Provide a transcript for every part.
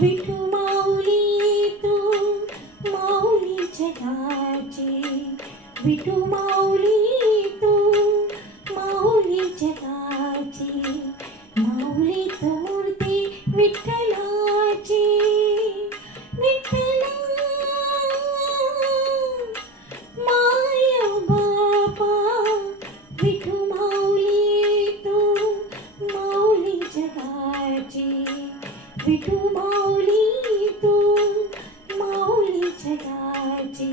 विठू माऊली तू माऊली जगाची, विठू माऊली तू माऊली जगाची, माऊली तू मूर्ती विठ्ठलाची, विठ्ठला माय बापा, विठू माऊली तू माऊली जगाची, विठू माऊली तू माऊली जगाची,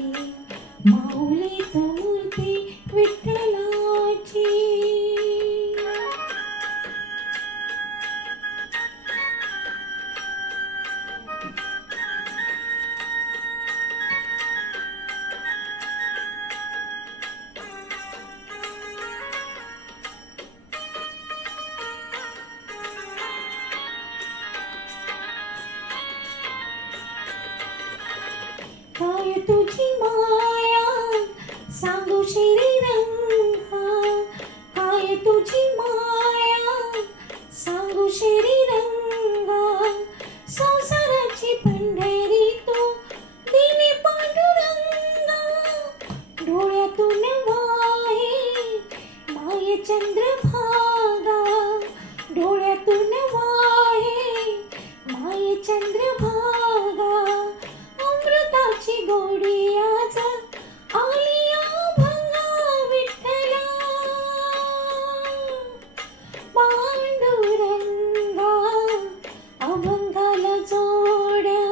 माऊली तू मूर्ती विठ्ठलाची. काय तुझी माया सांगू श्रीरंगा, काय तुझी माया सांगू श्रीरंगा, संसाराची पंढरी तू दिली पांडुरंगा, डोळ्यातून वाहे माये चंद्रभागा, डोळ्यातून वाहे माये चंद्रभागा, अमृताची गोडी आज आली अभंगा विठ्ठला, पांडुरंगा अभंगाला जोड्या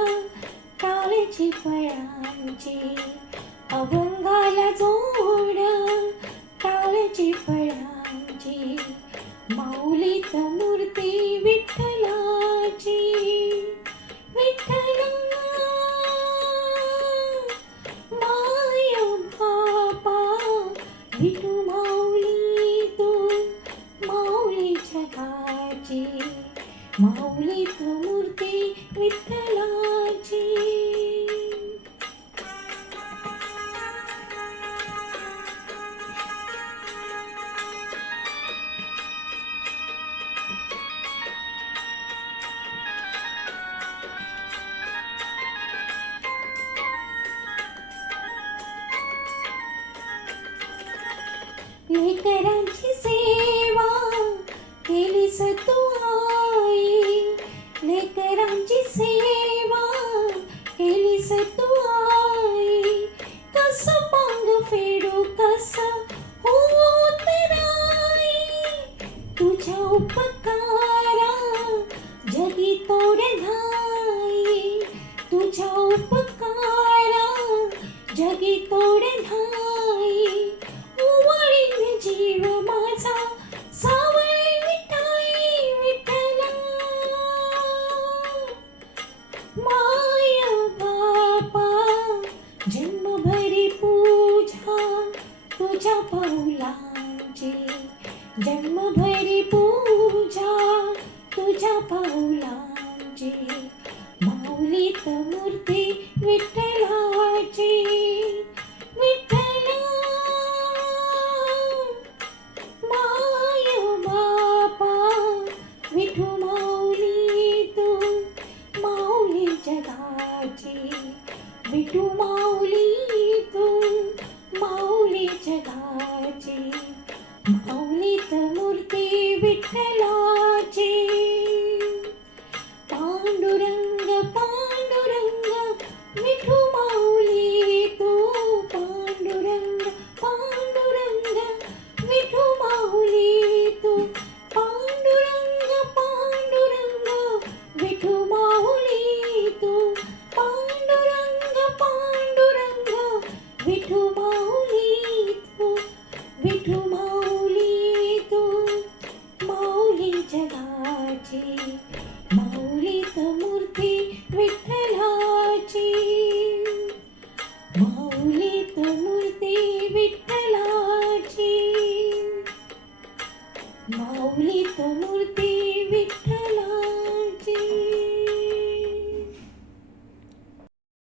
टाळेची फळांची, अभंगाला जोड्या टाळेची फळांची, माऊलीत मूर्ती विठ्ठलाची, विठ्ठला माय बापा, विठू माऊली तू माऊली जगाची, माऊली तू मूर्ती विठ्ठलाची. लेकरांची सेवा केलीस तू आई, लेकरांची सेवा केलीस तू आई, कसं पांग फेडू कसं होत राई, तुझ्या उपकारा जगी तोडे धाई, तुझ्या उपकारा जगी तोडे धाई, उवळीन जीव माझा सावळे विठाई, विठ्ठला माय बापा, जन्मभरी पूजा तुझ्या पाऊला